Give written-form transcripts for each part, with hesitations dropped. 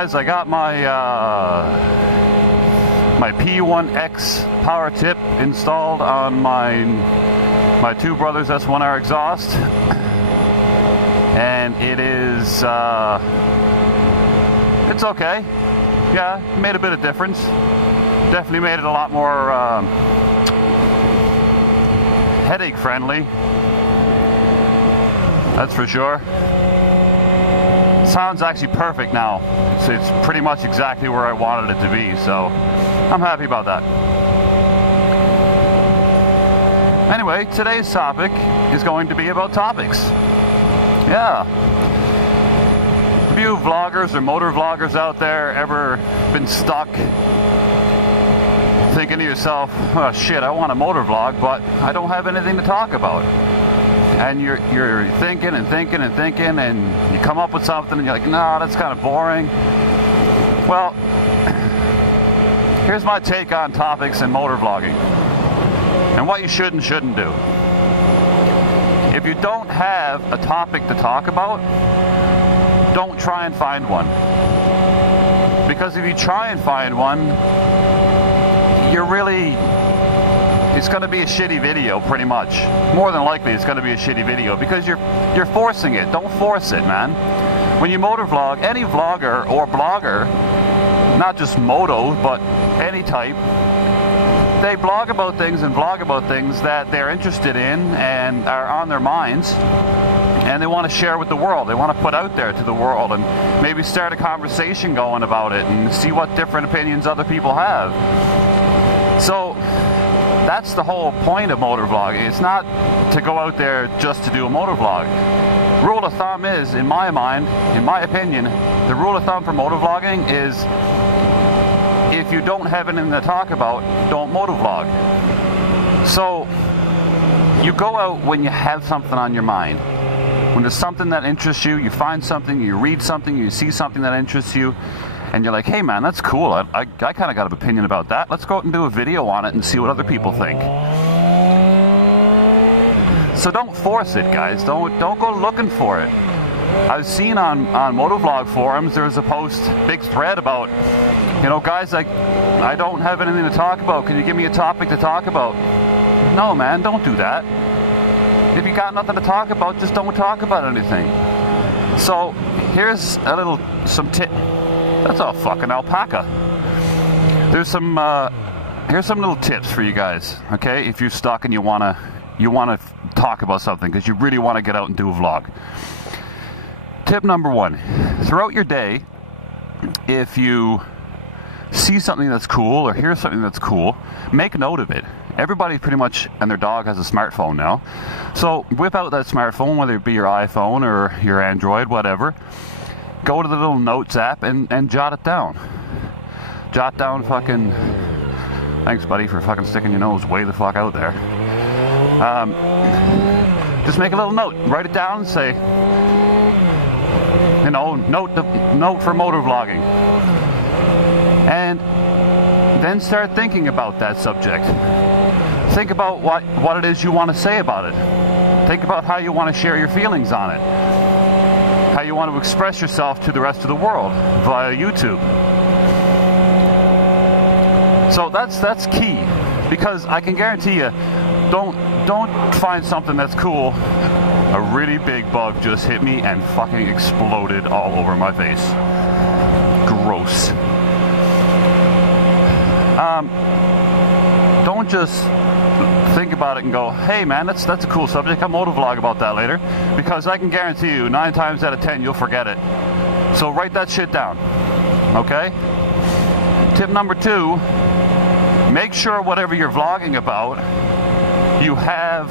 guys, I got my my P1X power tip installed on my Two Brothers S1R exhaust, and it is it's okay. Yeah, made a bit of difference. Definitely made it a lot more headache friendly. That's for sure. Sounds actually perfect now. It's pretty much exactly where I wanted it to be, so I'm happy about that. Anyway, today's topic is going to be about topics. Yeah. Have you vloggers or motor vloggers out there ever been stuck thinking to yourself, oh shit, I want a motor vlog, but I don't have anything to talk about? And you're thinking and thinking and thinking, and you come up with something and you're like, no, that's kind of boring. Well, here's my take on topics and motor vlogging and what you should and shouldn't do. If you don't have a topic to talk about, don't try and find one. Because if you try and find one, it's going to be a shitty video, pretty much. More than likely, it's going to be a shitty video because you're forcing it. Don't force it, man. When you motor vlog, any vlogger or blogger, not just moto, but any type, they blog about things and vlog about things that they're interested in and are on their minds, and they want to share with the world. They want to put out there to the world and maybe start a conversation going about it and see what different opinions other people have. So that's the whole point of motor vlogging. It's not to go out there just to do a motor vlog. Rule of thumb is, in my mind, in my opinion, the rule of thumb for motor vlogging is if you don't have anything to talk about, don't motor vlog. So you go out when you have something on your mind. When there's something that interests you, you find something, you read something, you see something that interests you, and you're like, hey man, that's cool. I kind of got an opinion about that. Let's go out and do a video on it and see what other people think. So don't force it, guys. Don't go looking for it. I've seen on MotoVlog forums, there's a post, big thread about, guys, I don't have anything to talk about. Can you give me a topic to talk about? No, man, don't do that. If you got nothing to talk about, just don't talk about anything. So here's some tip. That's a fucking alpaca. Here's some little tips for you guys, okay? If you're stuck and you wanna talk about something because you really want to get out and do a vlog. Tip number 1: throughout your day, if you see something that's cool or hear something that's cool, make note of it. Everybody pretty much and their dog has a smartphone now, so whip out that smartphone, whether it be your iPhone or your Android, whatever. Go to the little notes app and jot it down. Jot down fucking... Thanks, buddy, for fucking sticking your nose way the fuck out there. Just make a little note. Write it down and say, note for motor vlogging. And then start thinking about that subject. Think about what it is you want to say about it. Think about how you want to share your feelings on it. How you want to express yourself to the rest of the world via YouTube. So that's key, because I can guarantee you, don't find something that's cool. A really big bug just hit me and fucking exploded all over my face. Gross. Don't just think about it and go, hey man, that's a cool subject, I'll motovlog about that later, because I can guarantee you 9 times out of 10 you'll forget it. So write that shit down, okay? Tip number 2, make sure whatever you're vlogging about, you have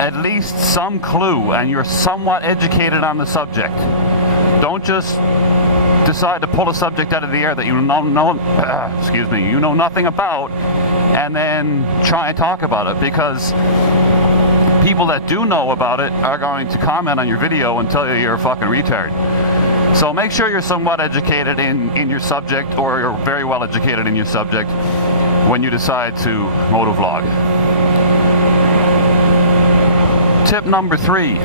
at least some clue and you're somewhat educated on the subject. Don't just decide to pull a subject out of the air that you know nothing about and then try and talk about it, because people that do know about it are going to comment on your video and tell you you're a fucking retard. So make sure you're somewhat educated in your subject, or you're very well educated in your subject when you decide to motovlog. Tip number 3.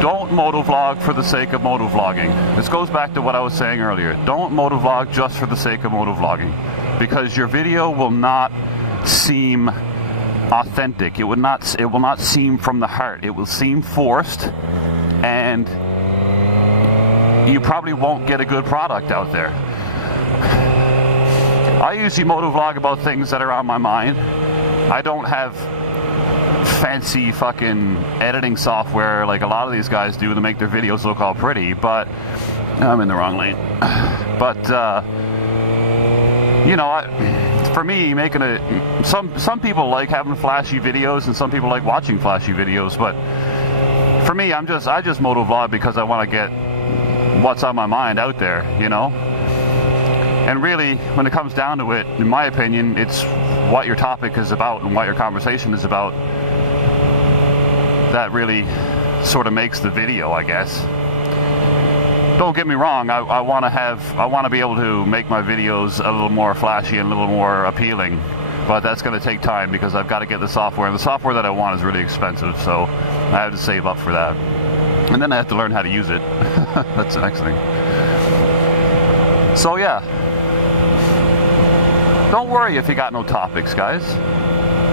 Don't motovlog for the sake of motovlogging. This goes back to what I was saying earlier. Don't motovlog just for the sake of motovlogging, because your video will not seem authentic. It will not seem from the heart. It will seem forced, and you probably won't get a good product out there. I usually motovlog about things that are on my mind. I don't have fancy fucking editing software like a lot of these guys do to make their videos look all pretty, but I'm in the wrong lane. But you know, for me, making some people like having flashy videos and some people like watching flashy videos, but for me, I just motovlog because I want to get what's on my mind out there, you know. And really, when it comes down to it, in my opinion, it's what your topic is about and what your conversation is about that really sort of makes the video, I guess. Don't get me wrong, I want to be able to make my videos a little more flashy and a little more appealing, but that's going to take time because I've got to get the software, and the software that I want is really expensive, so I have to save up for that. And then I have to learn how to use it. That's the next thing. So yeah, don't worry if you got no topics, guys.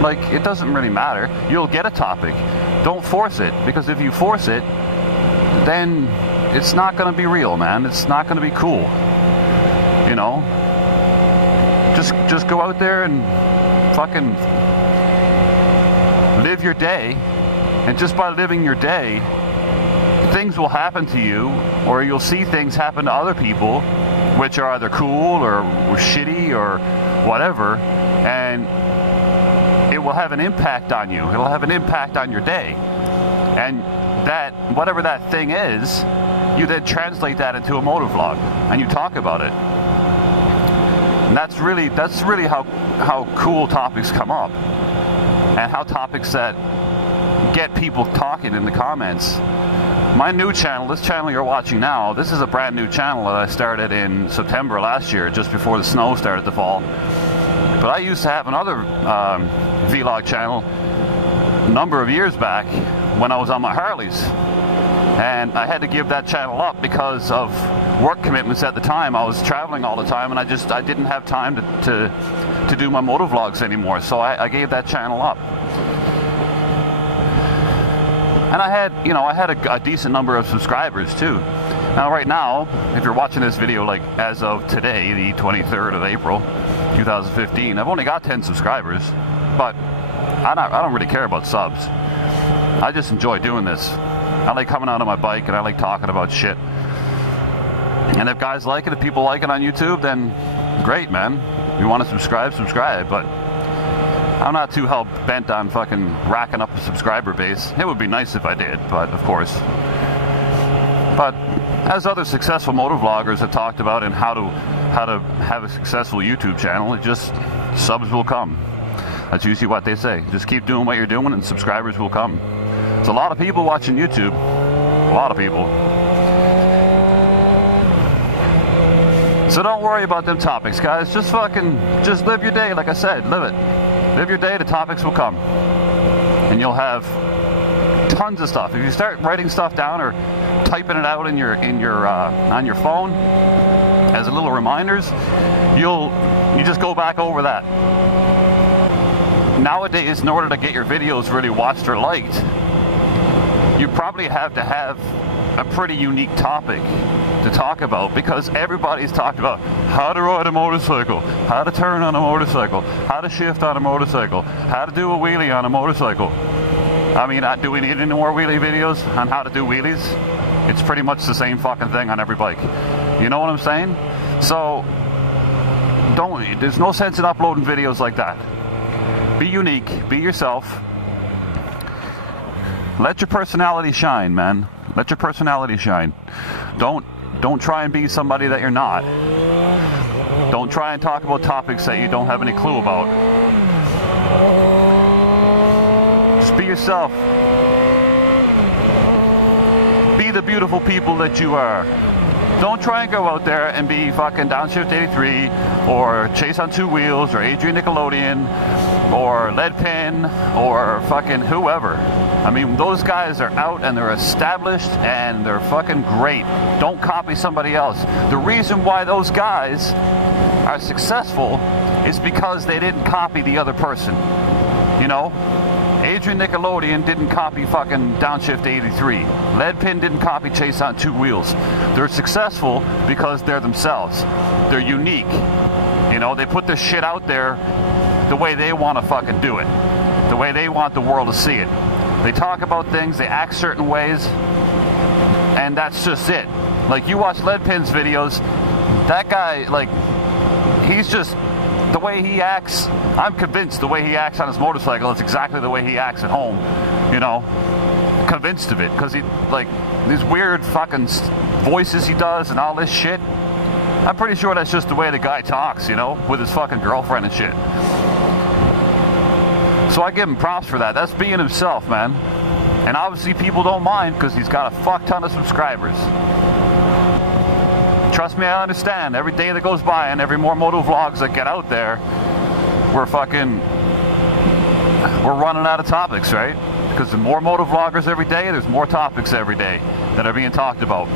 Like, it doesn't really matter. You'll get a topic. Don't force it, because if you force it, then it's not going to be real, man. It's not going to be cool. You know? Just go out there and fucking live your day, and just by living your day, things will happen to you, or you'll see things happen to other people, which are either cool or shitty or whatever, and it will have an impact on you. It'll have an impact on your day. And that, whatever that thing is, you then translate that into a motovlog and you talk about it. And that's really how cool topics come up, and how topics that get people talking in the comments. My new channel, this channel you're watching now, this is a brand new channel that I started in September last year, just before the snow started to fall. But I used to have another vlog channel a number of years back when I was on my Harleys. And I had to give that channel up because of work commitments at the time. I was traveling all the time, and I didn't have time to do my motovlogs anymore. So I gave that channel up. And I had a decent number of subscribers too. Now right now, if you're watching this video like as of today, the 23rd of April, 2015, I've only got 10 subscribers, but I don't really care about subs. I just enjoy doing this. I like coming out on my bike, and I like talking about shit. And if guys like it, if people like it on YouTube, then great, man. If you want to subscribe, but I'm not too hell-bent on fucking racking up a subscriber base. It would be nice if I did, but of course. But as other successful motovloggers have talked about, and how to have a successful YouTube channel, it just, subs will come. That's usually what they say. Just keep doing what you're doing and subscribers will come. There's a lot of people watching YouTube. A lot of people. So don't worry about them topics, guys. Just live your day, like I said. Live it. Live your day, the topics will come. And you'll have tons of stuff. If you start writing stuff down or typing it out on your phone as a little reminders, you just go back over that. Nowadays, in order to get your videos really watched or liked, you probably have to have a pretty unique topic to talk about, because everybody's talked about how to ride a motorcycle, how to turn on a motorcycle, how to shift on a motorcycle, how to do a wheelie on a motorcycle. I mean, do we need any more wheelie videos on how to do wheelies? It's pretty much the same fucking thing on every bike. You know what I'm saying? So, there's no sense in uploading videos like that. Be unique, be yourself. Let your personality shine, man. Let your personality shine. Don't try and be somebody that you're not. Don't try and talk about topics that you don't have any clue about. Just be yourself. Be the beautiful people that you are. Don't try and go out there and be fucking Downshift 83 or Chase on Two Wheels or Adrian Nickelodeon or Leadpin or fucking whoever. I mean, those guys are out and they're established and they're fucking great. Don't copy somebody else. The reason why those guys are successful is because they didn't copy the other person. You know? Adrian Nickelodeon didn't copy fucking Downshift 83. Leadpin didn't copy Chase on Two Wheels. They're successful because they're themselves. They're unique. You know, they put their shit out there the way they want to fucking do it. The way they want the world to see it. They talk about things, they act certain ways, and that's just it. Like, you watch Leadpin's videos, that guy, like, he's just, the way he acts, I'm convinced the way he acts on his motorcycle is exactly the way he acts at home, you know, convinced of it, because he, like, these weird fucking voices he does and all this shit, I'm pretty sure that's just the way the guy talks, you know, with his fucking girlfriend and shit. So I give him props for that. That's being himself, man. And obviously people don't mind because he's got a fuck ton of subscribers. Trust me, I understand. Every day that goes by and every more moto vlogs that get out there, we're running out of topics, right? Because the more moto vloggers every day, there's more topics every day that are being talked about.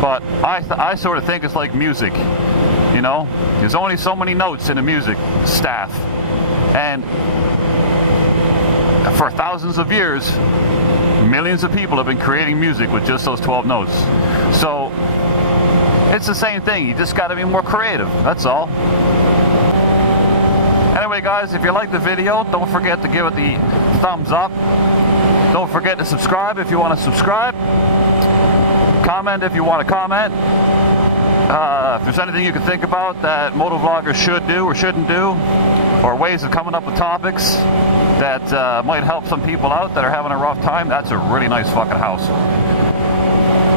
But I sort of think it's like music, you know? There's only so many notes in a music staff. And for thousands of years, millions of people have been creating music with just those 12 notes. So it's the same thing. You just got to be more creative. That's all. Anyway, guys, if you like the video, don't forget to give it the thumbs up. Don't forget to subscribe if you want to subscribe. Comment if you want to comment. If there's anything you can think about that motovloggers should do or shouldn't do, or ways of coming up with topics that might help some people out that are having a rough time, that's a really nice fucking house.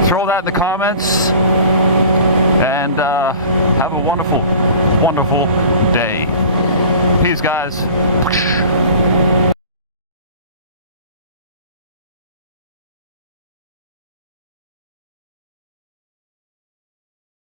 Throw that in the comments, and have a wonderful, wonderful day. Peace, guys.